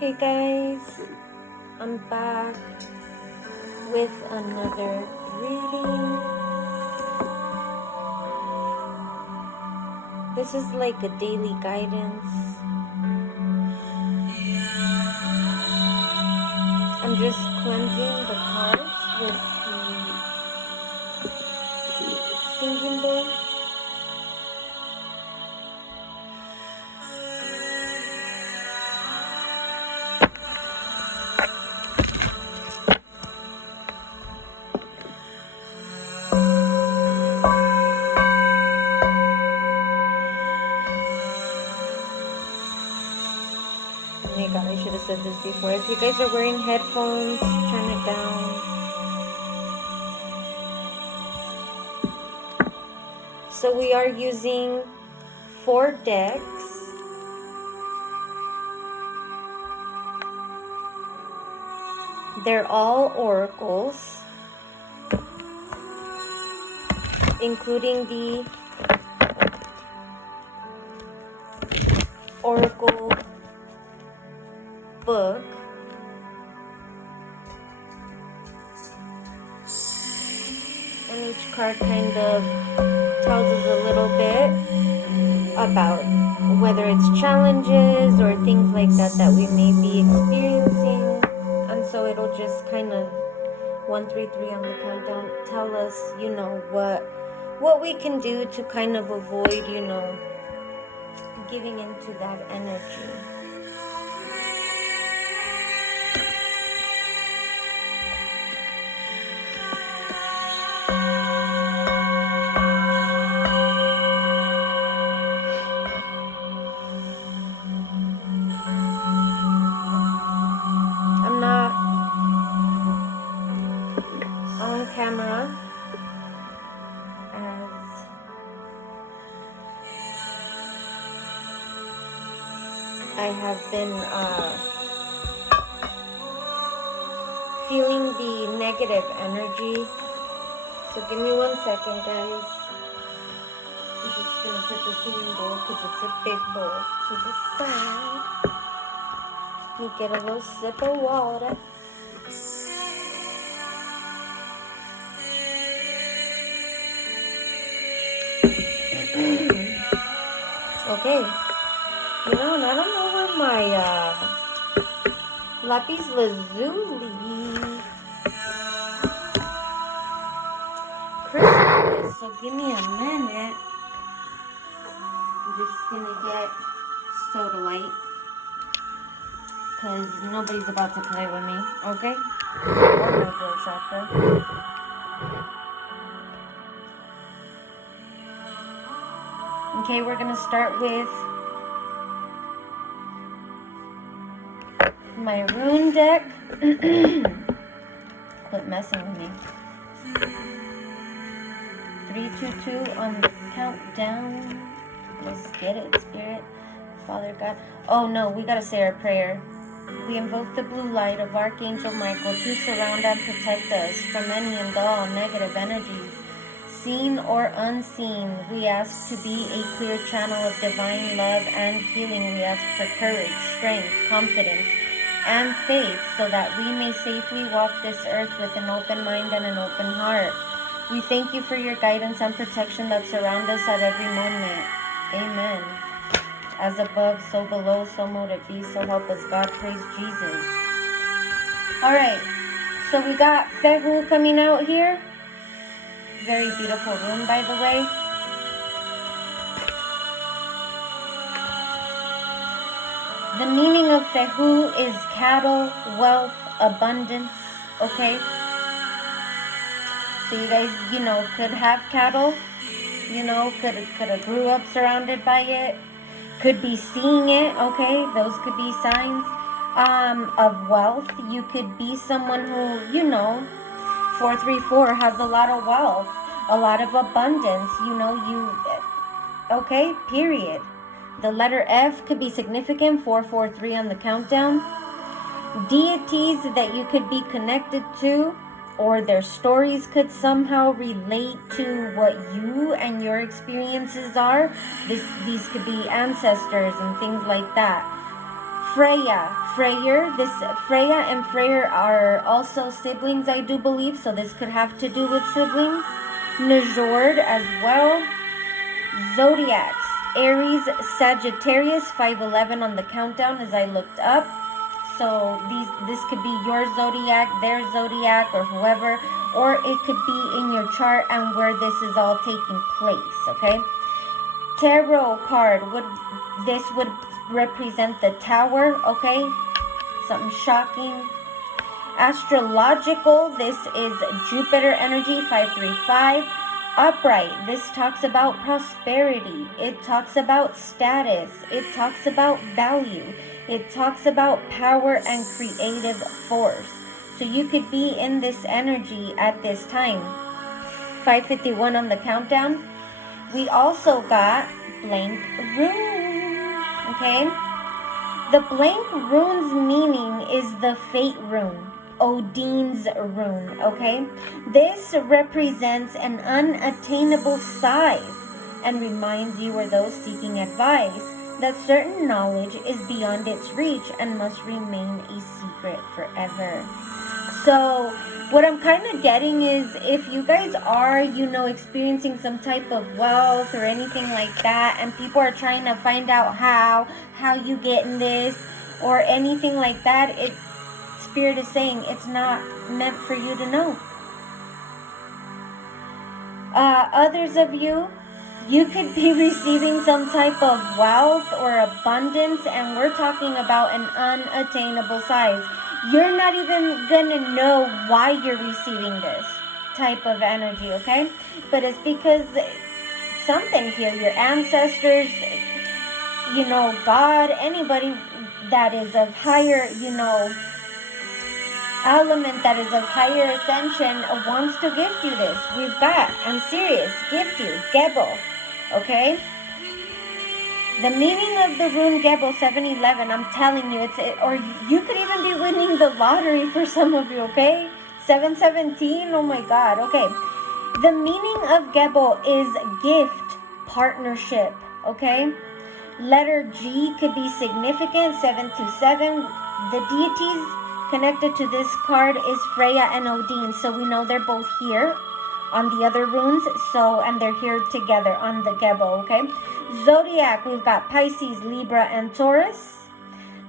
Hey guys, I'm back with another reading. This is like a daily guidance. I'm just cleansing the cards with the singing bowl. Oh my god, I should have said this before. If you guys are wearing headphones, turn it down. So we are using 4 decks. They're all oracles, including the oracle book. And each card kind of tells us a little bit about whether it's challenges or things like that that we may be experiencing. And so it'll just kind of 1, 3, 3 on the countdown tell us, what we can do to kind of avoid, giving into that energy. I'm not on camera as I have been feeling the negative energy. So give me 1 second, guys. I'm just gonna put the singing bowl, because it's a big bowl, to the side. Let me get a little sip of water. Okay. And I don't know where my lapis lazuli crystal is, so give me a minute. I'm just gonna get soda light, because nobody's about to play with me, okay? Or my throat chakra. Okay, we're gonna start with my rune deck. Quit messing with me. 3, 2, 2 on the countdown. Let's get it, Spirit. Father God. Oh no, we gotta say our prayer. We invoke the blue light of Archangel Michael to surround and protect us from any and all negative energies, seen or unseen. We ask to be a clear channel of divine love and healing. We ask for courage, strength, confidence, and faith, so that we may safely walk this earth with an open mind and an open heart. We thank you for your guidance and protection that surround us at every moment. Amen. As above, so below, so mote it be, so help us God. Praise Jesus. Alright, so we got Fehu coming out here. Very beautiful room, by the way. The meaning of Fehu is cattle, wealth, abundance, okay? So you guys, could have cattle, could have grew up surrounded by it, could be seeing it, okay? Those could be signs of wealth. You could be someone who, 434 has a lot of wealth, a lot of abundance, okay, period. The letter F could be significant, 443 on the countdown. Deities that you could be connected to, or their stories could somehow relate to what you and your experiences are. These could be ancestors and things like that. Freya, Freyr. This Freya and Freyr are also siblings, I do believe. So this could have to do with siblings. Njord as well. Zodiacs. Aries, Sagittarius, 511 on the countdown as I looked up. So this could be your zodiac, their zodiac, or whoever, or it could be in your chart and where this is all taking place, okay? Tarot card, this would represent the Tower, okay? Something shocking. Astrological, this is Jupiter energy, 535. Upright, this talks about prosperity. It talks about status. It talks about value. It talks about power and creative force. So you could be in this energy at this time. 551 on the countdown. We also got blank rune. Okay? The blank rune's meaning is the fate rune. Odin's rune, okay? This represents an unattainable size and reminds you or those seeking advice that certain knowledge is beyond its reach and must remain a secret forever. So what I'm kind of getting is if you guys are, experiencing some type of wealth or anything like that, and people are trying to find out how you getting this or anything like that, Spirit is saying it's not meant for you to know. Others of you could be receiving some type of wealth or abundance, and we're talking about an unattainable size. You're not even gonna know why you're receiving this type of energy, okay? But it's because something here, your ancestors, God, anybody that is of higher, element that is of higher ascension wants to gift you this. We've got, I'm serious, gift you, Gebel, okay? The meaning of the rune Gebel 711, I'm telling you, or you could even be winning the lottery for some of you, okay? 717, oh my God, okay. The meaning of Gebel is gift, partnership, okay? Letter G could be significant, 727. The deities connected to this card is Freya and Odin, so we know they're both here on the other runes, and they're here together on the Gebel, okay? Zodiac, we've got Pisces, Libra, and Taurus.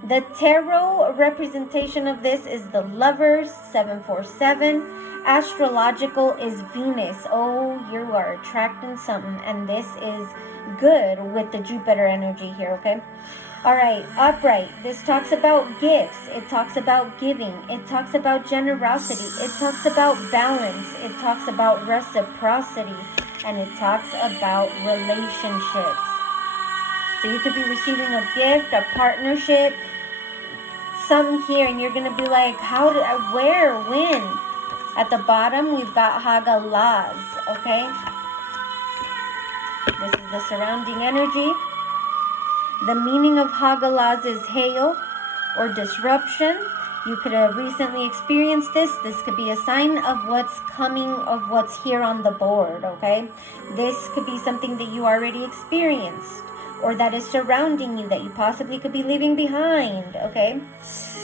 The tarot representation of this is the Lovers, 747. Astrological is Venus. Oh, you are attracting something, and this is good with the Jupiter energy here, okay? All right, upright. This talks about gifts. It talks about giving. It talks about generosity. It talks about balance. It talks about reciprocity. And it talks about relationships. So you could be receiving a gift, a partnership, something here, and you're going to be like, where, when? At the bottom, we've got Hagalaz, okay? This is the surrounding energy. The meaning of Hagalaz is hail or disruption. You could have recently experienced this. This could be a sign of what's coming, of what's here on the board, okay? This could be something that you already experienced or that is surrounding you that you possibly could be leaving behind, okay?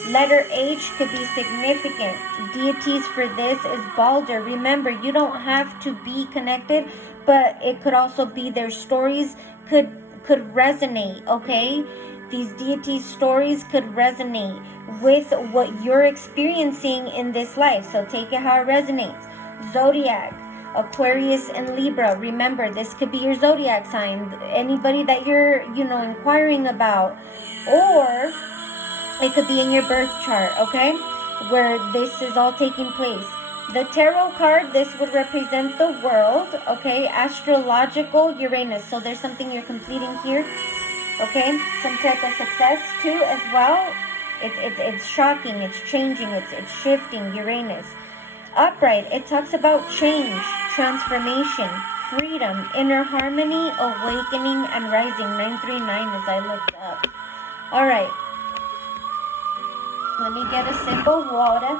Letter H could be significant. Deities for this is Balder. Remember, you don't have to be connected, but it could also be their stories could resonate, okay? These deities' stories could resonate with what you're experiencing in this life. So take it how it resonates. Zodiac, Aquarius and Libra. Remember, this could be your zodiac sign. Anybody that you're, inquiring about. Or it could be in your birth chart, okay? Where this is all taking place. The tarot card, this would represent the world, okay? Astrological, Uranus. So there's something you're completing here, okay? Some type of success too as well. It's shocking, it's changing, it's shifting, Uranus. Upright, it talks about change, transformation, freedom, inner harmony, awakening, and rising. 939 as I looked up. All right. Let me get a sip of water.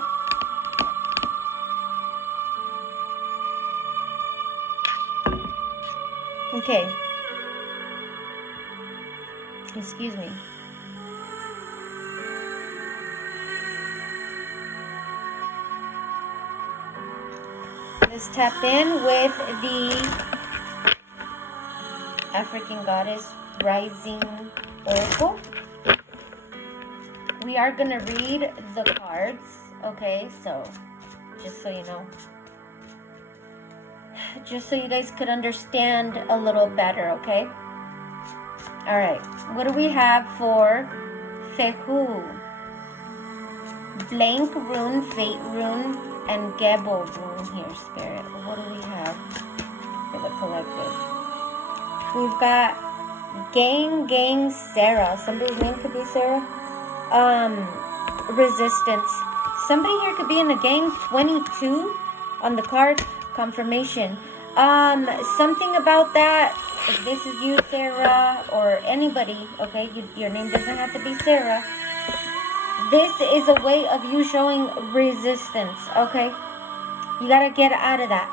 Okay. Excuse me. Let's tap in with the African Goddess Rising Oracle. We are going to read the cards, okay? So, just so you know. Just so you guys could understand a little better, okay? Alright, what do we have for Fehu? Blank rune, fate rune, and Gebel rune here, Spirit. What do we have for the collective? We've got Gang Sarah. Somebody's name could be Sarah. Resistance. Somebody here could be in a gang. 22 on the card. Confirmation. Something about that. If this is you, Sarah, or anybody, okay, your name doesn't have to be Sarah. This is a way of you showing resistance, okay? You gotta get out of that.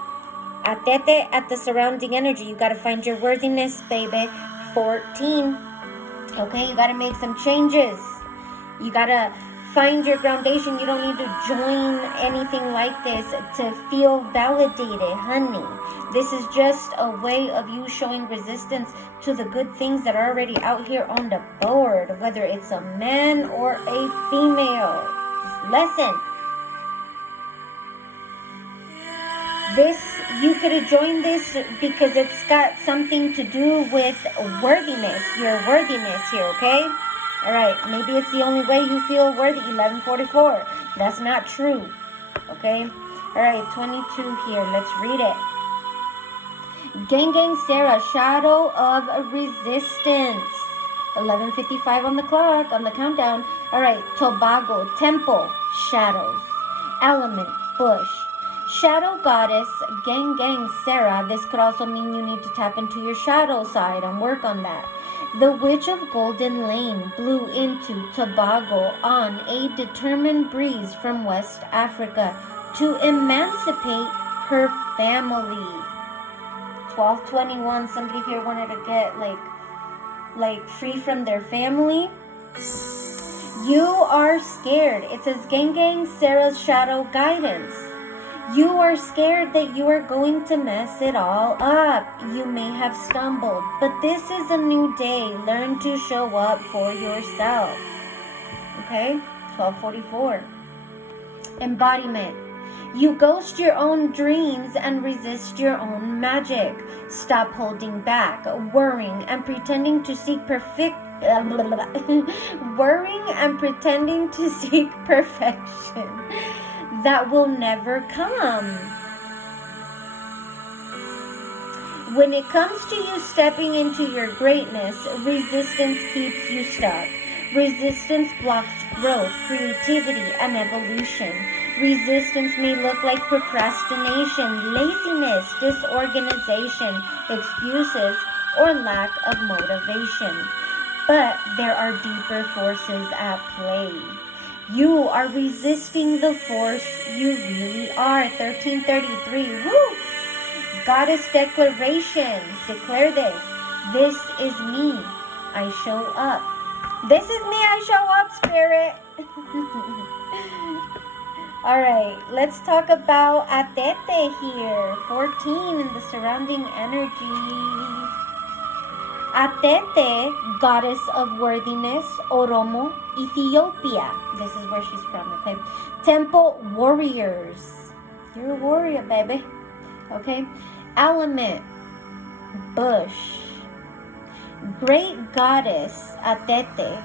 Atete at the surrounding energy. You gotta find your worthiness, baby. 14. Okay, you gotta make some changes. You gotta find your groundation. You don't need to join anything like this to feel validated, honey. This is just a way of you showing resistance to the good things that are already out here on the board, whether it's a man or a female. Listen. This, you could have joined this because it's got something to do with worthiness, your worthiness here, okay? All right, maybe it's the only way you feel worthy, 1144. That's not true, okay? All right, 22 here, let's read it. Gang Sarah, Shadow of Resistance. 11:55 on the clock, on the countdown. All right, Tobago, Temple, Shadows. Element, Bush. Shadow Goddess, Gang Sarah. This could also mean you need to tap into your shadow side and work on that. The Witch of Golden Lane blew into Tobago on a determined breeze from West Africa to emancipate her family. 12:21. Somebody here wanted to get like free from their family. You are scared. It says Gang Sarah's shadow guidance. You are scared that you are going to mess it all up. You may have stumbled, but this is a new day. Learn to show up for yourself. Okay? 12:44. Embodiment. You ghost your own dreams and resist your own magic. Stop holding back, worrying and pretending to seek worrying and pretending to seek perfection that will never come. When it comes to you stepping into your greatness, resistance keeps you stuck. Resistance blocks growth, creativity, and evolution. Resistance may look like procrastination, laziness, disorganization, excuses, or lack of motivation. But there are deeper forces at play. You are resisting the force you really are. 1333. Woo! Goddess declaration. Declare this. This is me. I show up. This is me. I show up, Spirit. All right. Let's talk about Atete here. 14 in the surrounding energy. Atete, goddess of worthiness, Oromo, Ethiopia. This is where she's from, okay? Temple warriors. You're a warrior, baby. Okay? Element, bush. Great goddess, Atete,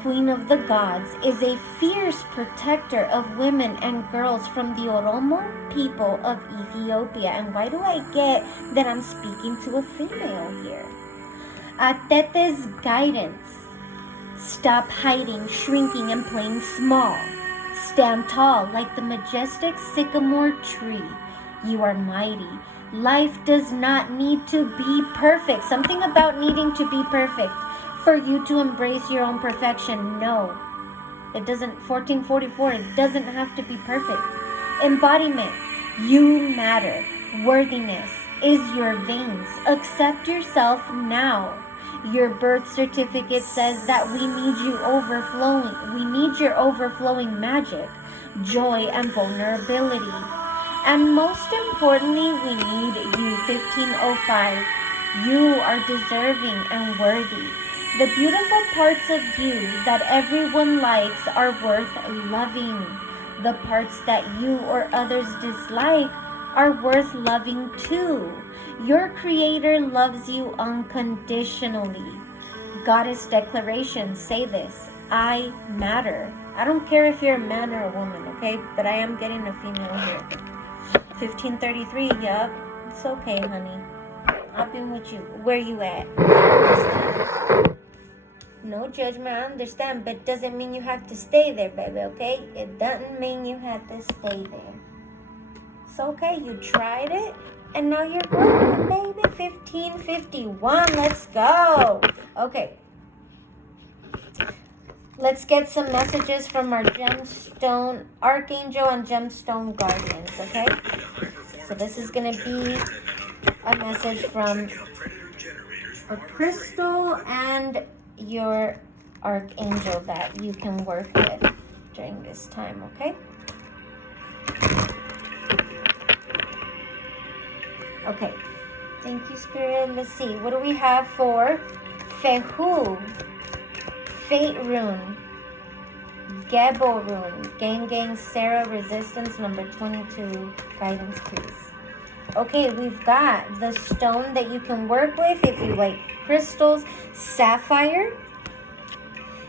queen of the gods, is a fierce protector of women and girls from the Oromo people of Ethiopia. And why do I get that I'm speaking to a female here? Atete's guidance. Stop hiding, shrinking, and playing small. Stand tall like the majestic sycamore tree. You are mighty. Life does not need to be perfect. Something about needing to be perfect for you to embrace your own perfection. No, it doesn't. 1444, it doesn't have to be perfect. Embodiment. You matter. Worthiness is your veins. Accept yourself now. Your birth certificate says that we need you overflowing. We need your overflowing magic, joy, and vulnerability. And most importantly, we need you, 1505. You are deserving and worthy. The beautiful parts of you that everyone likes are worth loving. The parts that you or others dislike are worth loving too. Your Creator loves you unconditionally. Goddess declarations say this: I matter. I don't care if you're a man or a woman, okay? But I am getting a female here. 1533, yup. It's okay, honey. I've been with you. Where you at? No judgment, I understand, but doesn't mean you have to stay there, baby, okay? It doesn't mean you have to stay there. It's okay, you tried it, and now you're growing, baby. 1551, let's go. Okay. Let's get some messages from our gemstone archangel and gemstone guardians, okay? So this is going to be a message from a crystal and your archangel that you can work with during this time, okay? Okay. Thank you, Spirit. Let's see. What do we have for Fehu? Fate Rune. Gebo Rune. Gang Sarah Resistance number 22. Guidance, please. Okay, we've got the stone that you can work with if you like crystals. Sapphire.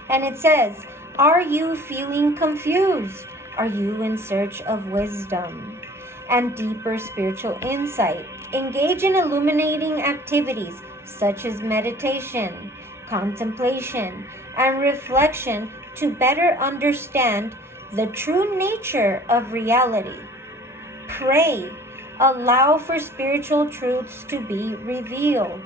And it says, are you feeling confused? Are you in search of wisdom and deeper spiritual insight? Engage in illuminating activities such as meditation, contemplation, and reflection to better understand the true nature of reality. Pray. Allow for spiritual truths to be revealed.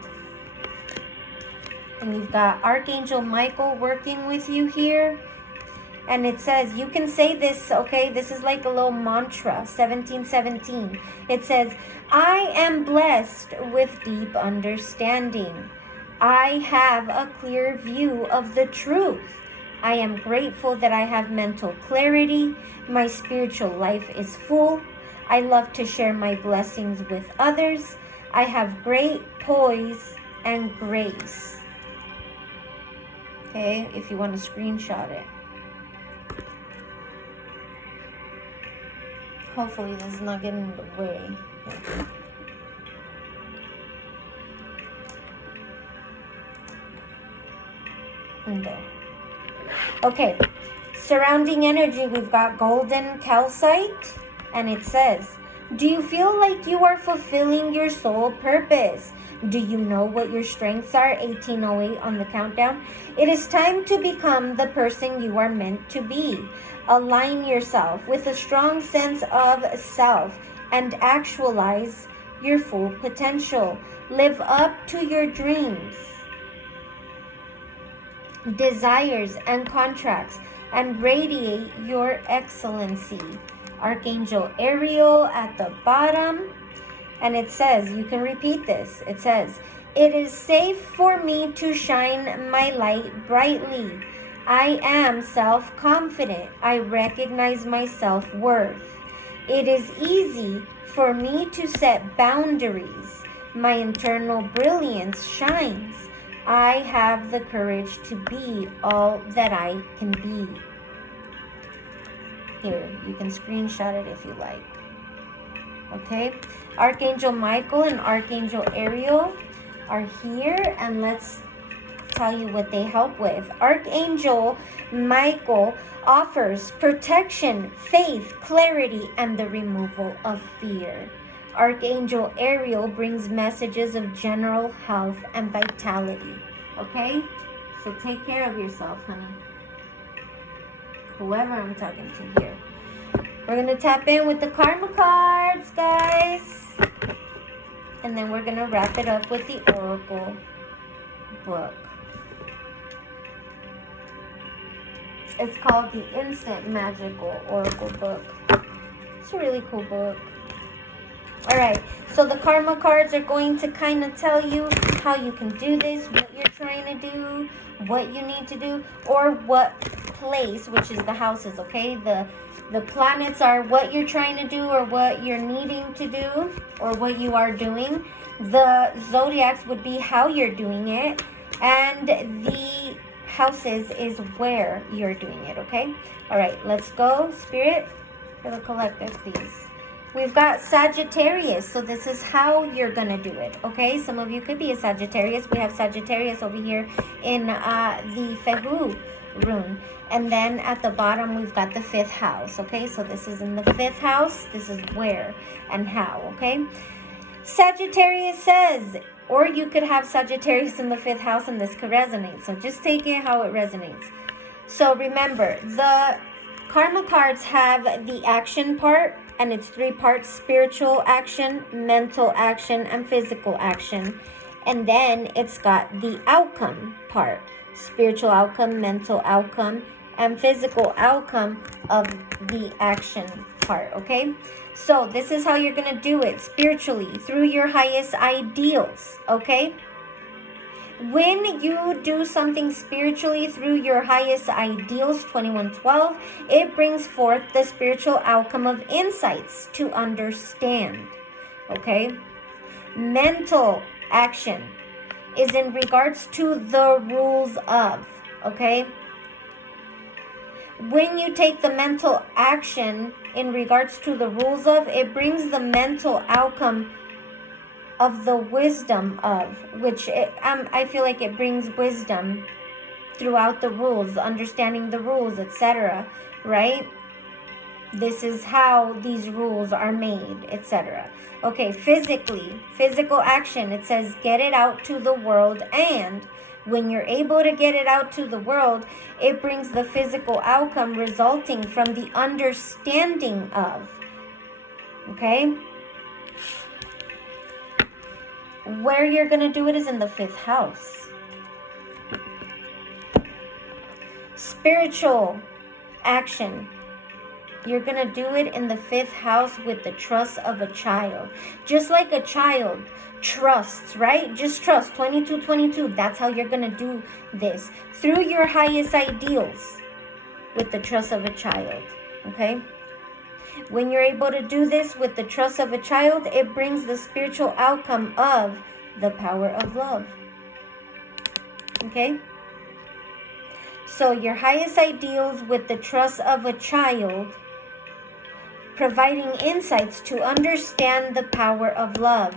And you've got Archangel Michael working with you here. And it says, you can say this, okay? This is like a little mantra, 1717. It says, I am blessed with deep understanding. I have a clear view of the truth. I am grateful that I have mental clarity. My spiritual life is full. I love to share my blessings with others. I have great poise and grace. Okay, if you want to screenshot it. Hopefully this is not getting in the way. And there. Okay, surrounding energy, we've got golden calcite. And it says, do you feel like you are fulfilling your soul purpose? Do you know what your strengths are? 1808 on the countdown. It is time to become the person you are meant to be. Align yourself with a strong sense of self and actualize your full potential. Live up to your dreams, desires, and contracts, and radiate your excellency. Archangel Ariel at the bottom. And it says, you can repeat this. It says, it is safe for me to shine my light brightly. I am self-confident. I recognize my self-worth. It is easy for me to set boundaries. My internal brilliance shines. I have the courage to be all that I can be. Here, you can screenshot it if you like. Okay, Archangel Michael and Archangel Ariel are here, and let's tell you what they help with. Archangel Michael offers protection, faith, clarity, and the removal of fear. Archangel Ariel brings messages of general health and vitality. Okay, so take care of yourself, honey. Whoever I'm talking to here. We're going to tap in with the karma cards, guys. And then we're going to wrap it up with the oracle book. It's called the Instant Magical Oracle book. It's a really cool book. Alright, so the karma cards are going to kind of tell you how you can do this, what you're trying to do, what you need to do, or what place, which is the houses, okay? The planets are what you're trying to do or what you're needing to do or what you are doing. The zodiacs would be how you're doing it. And the houses is where you're doing it, okay? All right, let's go, Spirit, for the collective, please. We've got Sagittarius, so this is how you're going to do it, okay? Some of you could be a Sagittarius. We have Sagittarius over here in the Fehu rune. And then at the bottom, we've got the 5th house, okay? So this is in the 5th house. This is where and how, okay? Sagittarius says, or you could have Sagittarius in the 5th house and this could resonate. So just take it how it resonates. So remember, the karma cards have the action part, and it's 3 parts: spiritual action, mental action, and physical action. And then it's got the outcome part: spiritual outcome, mental outcome, and physical outcome of the action part, okay? So this is how you're going to do it spiritually, through your highest ideals, okay? When you do something spiritually through your highest ideals, 2112, it brings forth the spiritual outcome of insights to understand, okay? Mental action is in regards to the rules of, okay? When you take the mental action in regards to the rules of, it brings the mental outcome of the wisdom of, which I feel like it brings wisdom throughout the rules, understanding the rules, etc., right? This is how these rules are made, etc. Okay, physical action, it says get it out to the world, and when you're able to get it out to the world, it brings the physical outcome resulting from the understanding of, okay? Where you're going to do it is in the 5th house. Spiritual action. You're going to do it in the 5th house with the trust of a child. Just like a child trusts, right? Just trust. 2222. That's how you're going to do this. Through your highest ideals with the trust of a child. Okay? When you're able to do this with the trust of a child, it brings the spiritual outcome of the power of love. Okay? So your highest ideals with the trust of a child, providing insights to understand the power of love.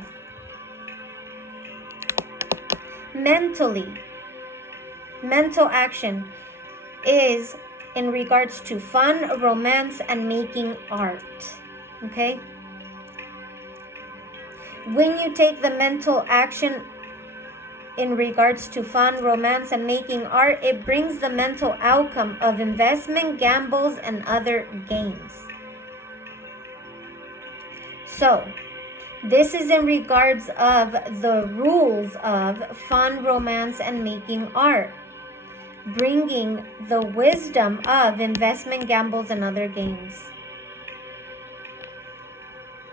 Mentally, mental action is in regards to fun, romance, and making art, okay? When you take the mental action in regards to fun, romance, and making art, it brings the mental outcome of investment, gambles, and other games. So, this is in regards of the rules of fun, romance, and making art, bringing the wisdom of investment, gambles, and other games.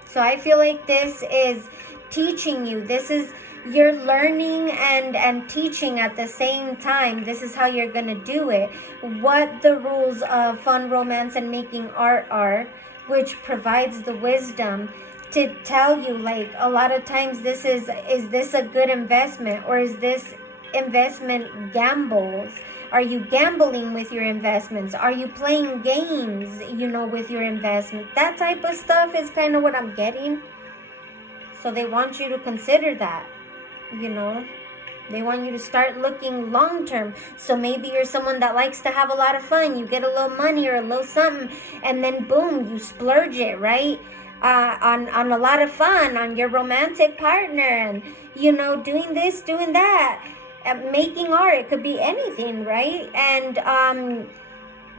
So I feel like this is teaching you. This is, you're learning and teaching at the same time. This is how you're going to do it. What the rules of fun, romance, and making art are, which provides the wisdom to tell you, like, a lot of times this is this a good investment, or is this investment gambles? Are you gambling with your investments? Are you playing games, with your investment? That type of stuff is kind of what I'm getting. So they want you to consider that, They want you to start looking long term. So maybe you're someone that likes to have a lot of fun. You get a little money or a little something, and then boom, you splurge it, right? On a lot of fun, on your romantic partner, and, doing this, doing that. Making art, it could be anything, right? And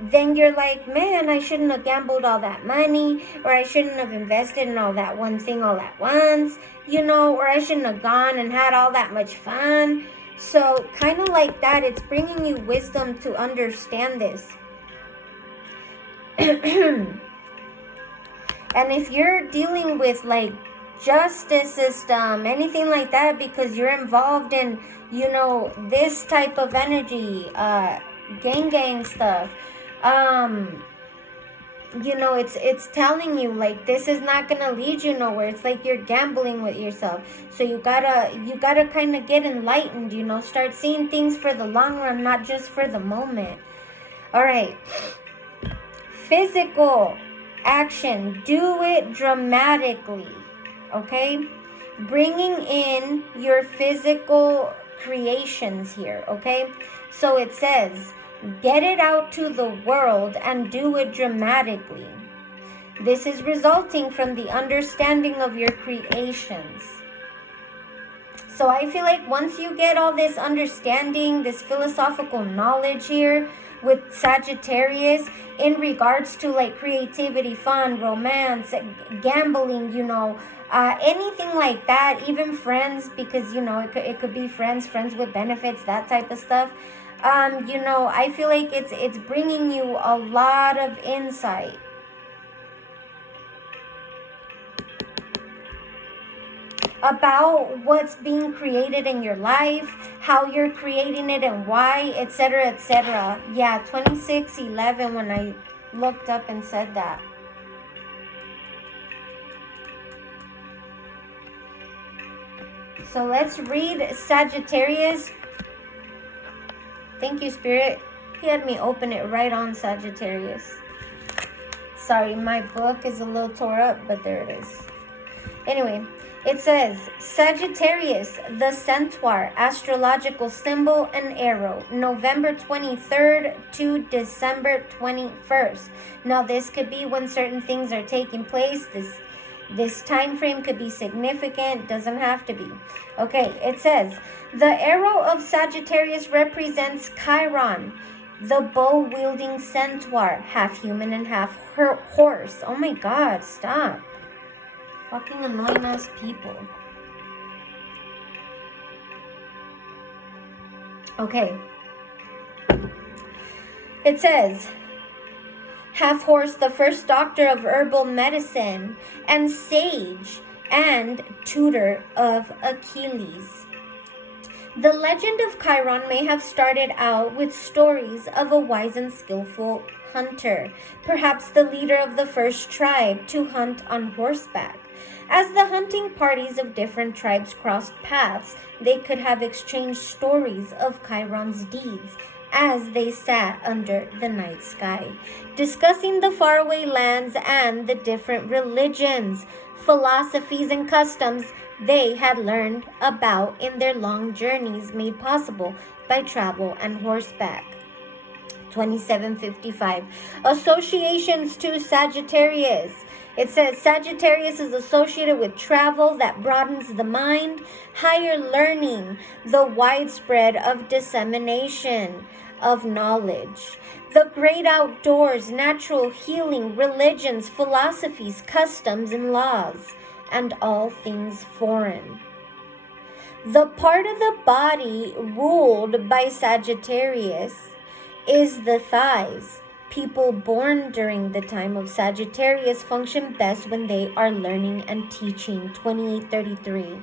then you're like, man, I shouldn't have gambled all that money, or I shouldn't have invested in all that one thing all at once, or I shouldn't have gone and had all that much fun. So kind of like that, it's bringing you wisdom to understand this. And if you're dealing with like justice system, anything like that, because you're involved in, this type of energy, gang stuff, you know, it's telling you like this is not gonna lead you nowhere. It's like you're gambling with yourself. So you gotta kind of get enlightened, you know, start seeing things for the long run, not just for the moment. All right. Physical action, do it dramatically. Okay, bringing in your physical creations here. Okay, so it says get it out to the world and do it dramatically. This is resulting from the understanding of your creations. So I feel like once you get all this understanding, this philosophical knowledge here with Sagittarius in regards to like creativity, fun, romance, gambling, you know, anything like that, even friends, because, you know, it could be friends with benefits, that type of stuff. You know, I feel like it's bringing you a lot of insight. About what's being created in your life, how you're creating it and why, etc., etc. Yeah, 2611 when I looked up and said that. So let's read Sagittarius. Thank you, Spirit. He had me open it right on Sagittarius. Sorry, my book is a little tore up, but there it is. Anyway, it says, Sagittarius, the centaur, astrological symbol and arrow, November 23rd to December 21st. Now, this could be when certain things are taking place. This time frame could be significant, doesn't have to be. Okay, it says, the arrow of Sagittarius represents Chiron, the bow-wielding centaur, half human and half horse. Oh my God, stop. Fucking annoying ass people. Okay. It says, half horse, the first doctor of herbal medicine, and sage and tutor of Achilles. The legend of Chiron may have started out with stories of a wise and skillful hunter, perhaps the leader of the first tribe to hunt on horseback. As the hunting parties of different tribes crossed paths, they could have exchanged stories of Chiron's deeds as they sat under the night sky, discussing the faraway lands and the different religions, philosophies, and customs they had learned about in their long journeys made possible by travel and horseback. 2755. Associations to Sagittarius. It says Sagittarius is associated with travel that broadens the mind, higher learning, the widespread of dissemination of knowledge, the great outdoors, natural healing, religions, philosophies, customs, and laws, and all things foreign. The part of the body ruled by Sagittarius is the thighs. People born during the time of Sagittarius function best when they are learning and teaching. 2833.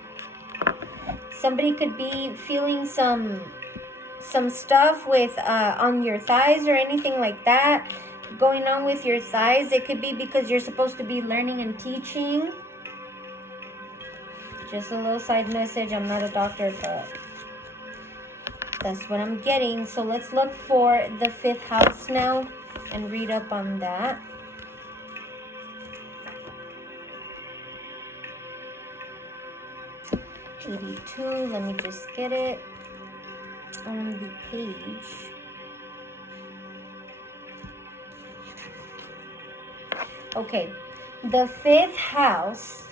Somebody could be feeling some stuff with on your thighs or anything like that going on with your thighs. It could be because you're supposed to be learning and teaching. Just a little side message. I'm not a doctor, but that's what I'm getting. So let's look for the 5th house now and read up on that. '82. Let me just get it on the page. Okay, the 5th house.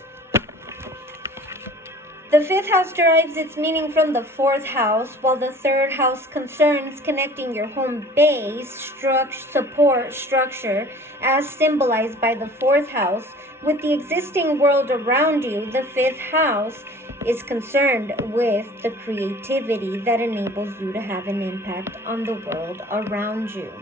The 5th house derives its meaning from the 4th house, while the 3rd house concerns connecting your home base, support structure, as symbolized by the 4th house, with the existing world around you. The 5th house is concerned with the creativity that enables you to have an impact on the world around you.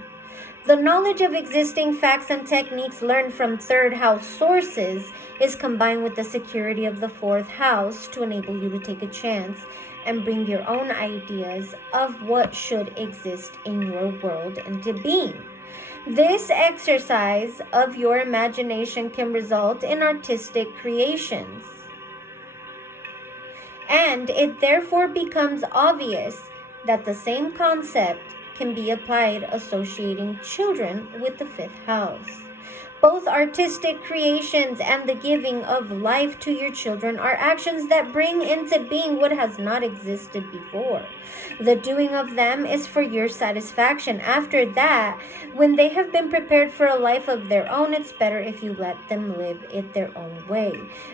The knowledge of existing facts and techniques learned from 3rd house sources is combined with the security of the 4th house to enable you to take a chance and bring your own ideas of what should exist in your world into being. This exercise of your imagination can result in artistic creations. And it therefore becomes obvious that the same concept can be applied associating children with the fifth house. Both artistic creations and the giving of life to your children are actions that bring into being what has not existed before. The doing of them is for your satisfaction. After that, when they have been prepared for a life of their own, it's better if you let them live it their own way.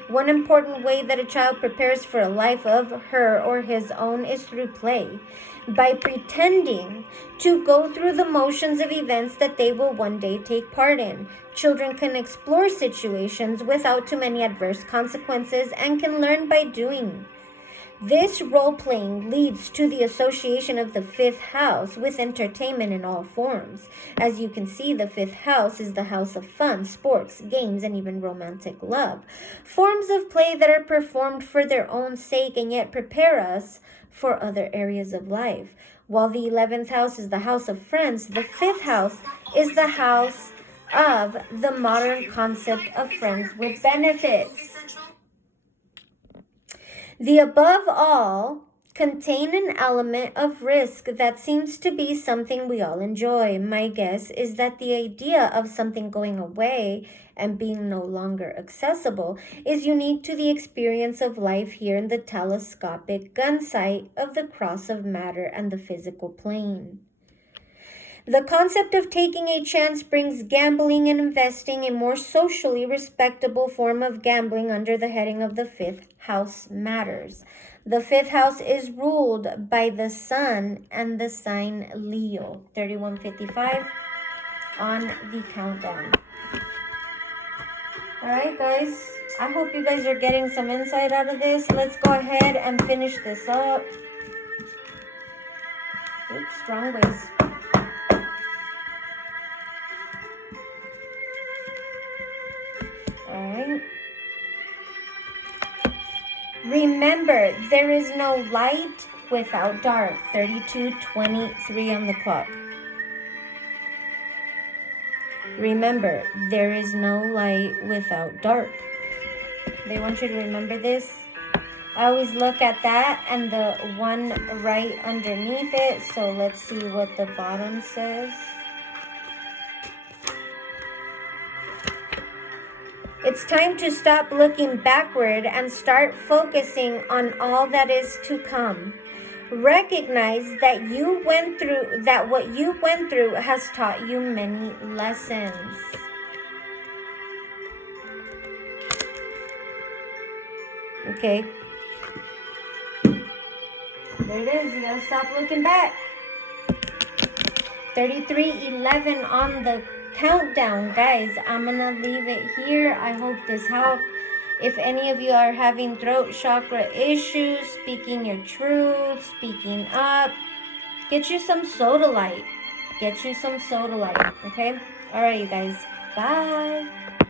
One important way that a child prepares for a life of her or his own is through play. By pretending to go through the motions of events that they will one day take part in. Children can explore situations without too many adverse consequences and can learn by doing. This role-playing leads to the association of the fifth house with entertainment in all forms. As you can see, the fifth house is the house of fun, sports, games, and even romantic love. Forms of play that are performed for their own sake and yet prepare us for other areas of life. While the 11th house is the house of friends, the fifth house is the house of the modern concept of friends with benefits. The above all contain an element of risk that seems to be something we all enjoy. My guess is that the idea of something going away and being no longer accessible is unique to the experience of life here in the telescopic gun sight of the cross of matter and the physical plane. The concept of taking a chance brings gambling and investing, a more socially respectable form of gambling under the heading of the fifth house matters. The fifth house is ruled by the sun and the sign Leo. 3155 on the countdown. Alright guys, I hope you guys are getting some insight out of this. Let's go ahead and finish this up. Oops, wrong ways. Alright. Remember, there is no light without dark. 32:23 on the clock. Remember, there is no light without dark. They want you to remember this. I always look at that and the one right underneath it. So let's see what the bottom says. It's time to stop looking backward and start focusing on all that is to come. Recognize that what you went through has taught you many lessons. Okay. There it is. You gotta stop looking back. 33:11 on the countdown. Guys, I'm gonna leave it here. I hope this helped. If any of you are having throat chakra issues, speaking your truth, speaking up, get you some soda light. Get you some soda light, okay? All right, you guys. Bye.